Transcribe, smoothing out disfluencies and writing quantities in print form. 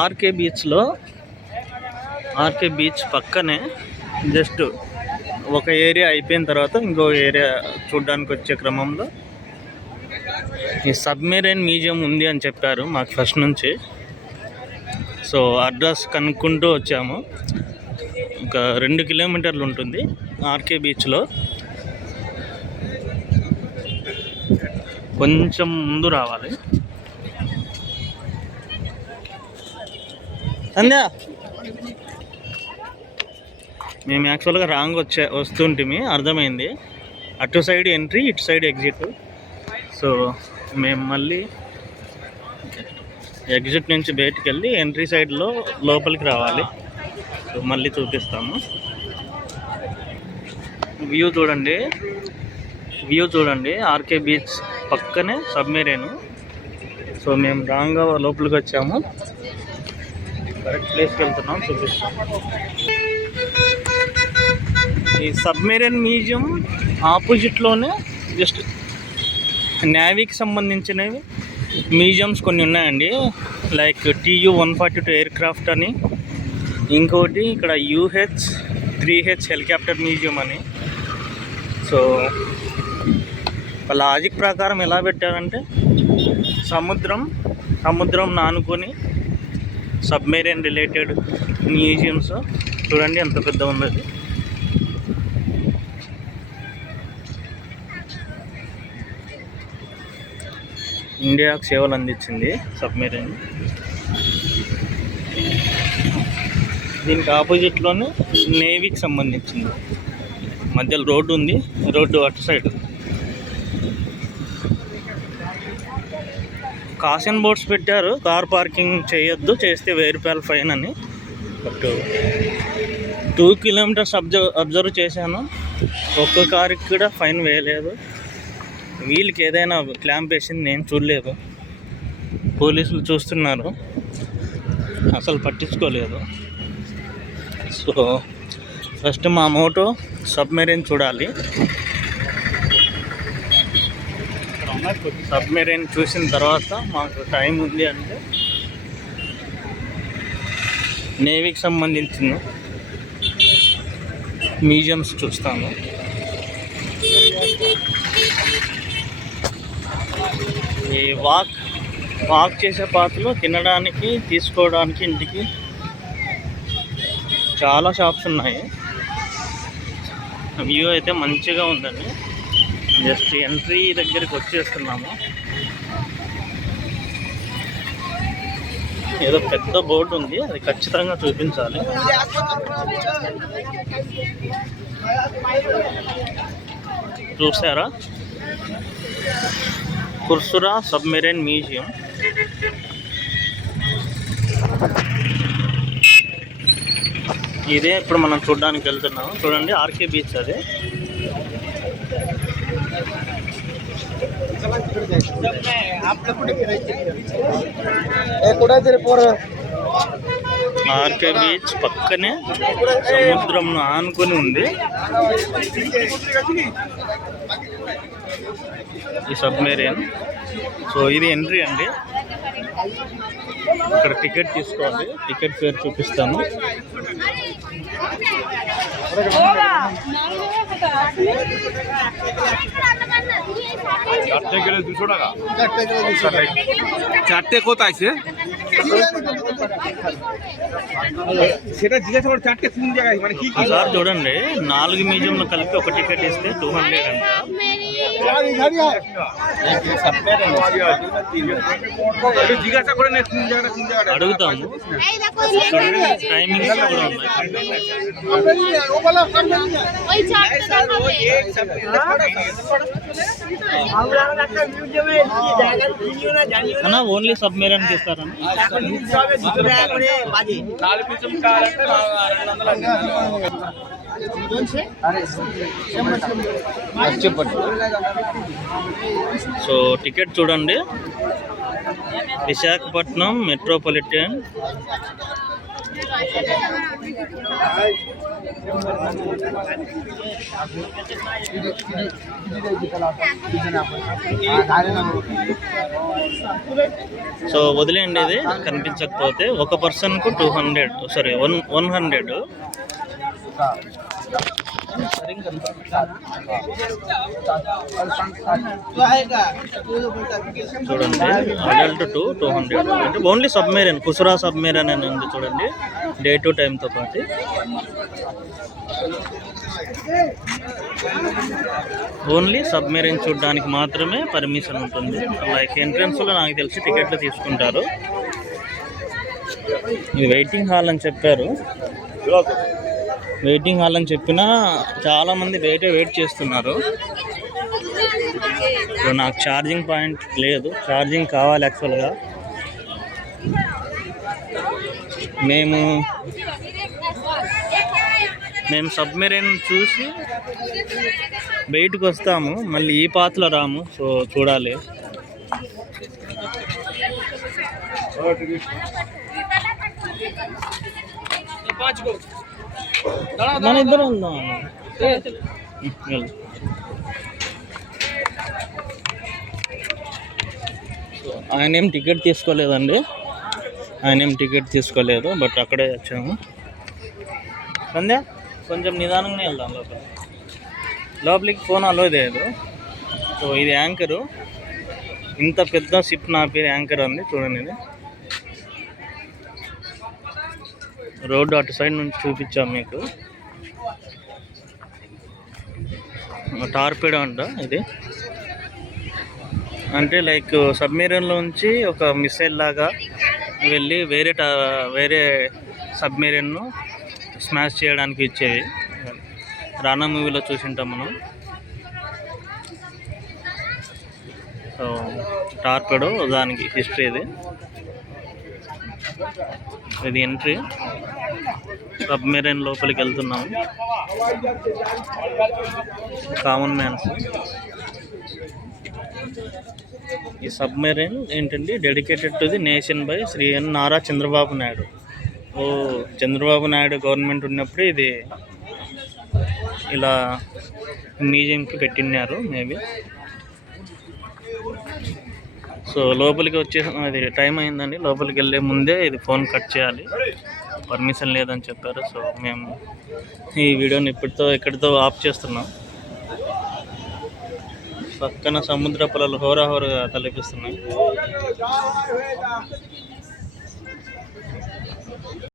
RK beach పక్కనే just ఒక area అయిపోయిన తర్వాత ఇంకో ఏరియా చూడడానికి వచ్చే క్రమంలో ఈ సబ్మెరైన్ మ్యూజియం ఉంది అని చెప్పారు మాకు ఫస్ట్ నుంచి. సో అడ్రస్ కనుక్కుంటూ వచ్చాము. ఒక 2 కిలోమీటర్లు ఉంటుంది ఆర్కే బీచ్లో. కొంచెం ముందు రావాలి. సంధ్య మేము యాక్చువల్గా రాంగ్ వస్తుంటిమి, అర్థమైంది. అటు సైడ్ ఎంట్రీ, ఇటు సైడ్ ఎగ్జిట్. సో మేము మళ్ళీ ఎగ్జిట్ నుంచి బయటికి వెళ్ళి ఎంట్రీ సైడ్లో లోపలికి రావాలి. సో మళ్ళీ చూపిస్తాము. వ్యూ చూడండి ఆర్కే బీచ్ పక్కనే సబ్మెరైన్. సో మేము రాంగ్గా లోపలికి వచ్చాము, కరెక్ట్ ప్లేస్కి వెళ్తున్నాం, చూపిస్తాం. ఈ సబ్మెరైన్ మ్యూజియం ఆపోజిట్లోనే జస్ట్ నేవీకి సంబంధించినవి మ్యూజియంస్ కొన్ని ఉన్నాయండి. లైక్ TU-142 ఎయిర్ క్రాఫ్ట్ అని, ఇంకోటి ఇక్కడ UH-3H హెలికాప్టర్ మ్యూజియం అని. సో లాజిక్ ప్రకారం ఎలా పెట్టారంటే సముద్రం నానుకొని సబ్మెరైన్ రిలేటెడ్ మ్యూజియంస్. చూడండి ఎంత పెద్ద ఉన్నది. ఇండియాకు సేవలు అందించింది సబ్మెరైన్. దీనికి ఆపోజిట్లోనే నేవీకి సంబంధించింది. మధ్యలో రోడ్డు ఉంది, రోడ్డు అటు సైడ్ కాషన్ బోర్డ్స్ పెట్టారు. కార్ పార్కింగ్ చేయొద్దు, చేస్తే 1000 రూపాయలు ఫైన్ అని. బట్ 2 కిలోమీటర్స్ అబ్జర్వ్ చేశాను, ఒక్క కారుకి కూడా ఫైన్ వేయలేదు. వీళ్ళకి ఏదైనా క్లాంప్ వేసింది నేను చూడలేదు. పోలీసులు చూస్తున్నారు, అసలు పట్టించుకోలేదు. సో ఫస్ట్ మా మోటో సబ్మెరైన్ చూడాలి. సబ్మెరైన్ చూసిన తర్వాత మాకు టైం ఉంది అంటే నేవీకి సంబంధించిన మ్యూజియంస్ చూస్తాము. ఈ వాక్ చేసే పాతలో తినడానికి, తీసుకోవడానికి ఇంటికి చాలా షాప్స్ ఉన్నాయి. వ్యూ అయితే మంచిగా ఉందండి. జస్ట్ ఎంట్రీ దగ్గరికి వచ్చేస్తున్నాము. ఏదో పెద్ద బోర్డు ఉంది, అది ఖచ్చితంగా చూపించాలి. చూసారా, కుర్సురా సబ్మెరైన్ మ్యూజియం. ఇదే ఇప్పుడు మనం చూడడానికి వెళ్తున్నాము. చూడండి ఆర్కే బీచ్ అదే. ఆర్కే బీచ్ పక్కనే సముద్రం ఆనుకొని ఉంది ఈ సబ్మెరైన్. సో ఇది ఎంట్రీ అండి. ఇక్కడ టికెట్ తీసుకోవాలి. టికెట్ పేరు చూపిస్తాను. চারটে কোথায় আছে সেটা জিজ্ঞাসা করে। চারটে কোন জায়গায়, মানে কি సార్ చూడండి, 4 మ్యూజియంలో కలిపి ఒక టికెట్ ఇస్తే 200 అంట. জিজ্ঞাসা করে কোন জায়গাটা কোন জায়গাটা అడుగుతాము. టైమింగ్స్ కూడా ఉన్నాయి. అన్నా ఓన్లీ సబ్మెరైన్ ఇస్తారని. సో టికెట్ చూడండి, విశాఖపట్నం మెట్రోపాలిటన్ సో వదిలేయండి, ఇది కనిపించకపోతే ఒక పర్సన్కు 200, సారీ 100. చూడండి, అడల్ట్ టు 200 అంటే ఓన్లీ సబ్మెరైన్, కుసురా సబ్మెరైన్ అని ఉంది చూడండి, డే టు టైంతో పాటు. ఓన్లీ సబ్మెరైన్ చూడడానికి మాత్రమే పర్మిషన్ ఉంటుంది. లైక్ ఎంట్రన్స్లో నాకు తెలిసి టికెట్లు తీసుకుంటారు. ఇది వెయిటింగ్ హాల్ అని చెప్పారు. వెయిటింగ్ హాల్ అని చెప్పినా చాలామంది వెయిట్ చేస్తున్నారు. ఇప్పుడు నాకు ఛార్జింగ్ పాయింట్ లేదు, ఛార్జింగ్ కావాలి యాక్చువల్గా. మేము సబ్మెరైన్ చూసి బయటకు వస్తాము, మళ్ళీ ఈ పాత్రలో రాము. సో చూడాలి. మన ఇద్దరు ఉందాం. ఆయన ఏం టికెట్ తీసుకోలేదండి, బట్ అక్కడే వచ్చాము. సంధ్య కొంచెం నిదానంగా వెళ్దాం లోపలికి ఫోన్ అలో లేదు. సో ఇది యాంకరు, ఇంత పెద్ద షిప్ నా పేరు యాంకర్ ఉంది చూడండి. ఇది రోడ్డు అటు సైడ్ నుంచి చూపించాం మీకు. టార్పెడో అంట ఇది, అంటే లైక్ సబ్మెరైన్లో నుంచి ఒక మిసైల్ లాగా వెళ్ళి వేరే సబ్మెరైన్ను స్మాష్ చేయడానికి ఇచ్చేవి. రానా మూవీలో చూసింటాం మనం. సో టార్పెడో దానికి హిస్టరీ ఇది ఎంట్రీ. సబ్మెరైన్ లోపలికి వెళ్తున్నాము. Common man's. ఈ సబ్మెరైన్ ఏంటండి, dedicated to the nation by Shri N Nara Chandrababu Naidu. Chandrababu Naidu government ఉన్నప్పుడు ఇది ఇలా మ్యూజియంకి పెట్టినారు మేబీ. సో లోపలికి అది టైం అయిందండి. లోపలికి వెళ్ళే ముందే ఇది ఫోన్ కట్ చేయాలి, పర్మిషన్ లేదని చెప్పారు. సో మేము ఈ వీడియోని ఇక్కడితో ఆఫ్ చేస్తున్నాం. పక్కన సముద్ర పొలాలు హోరాహోరుగా తలపిస్తున్నాయి.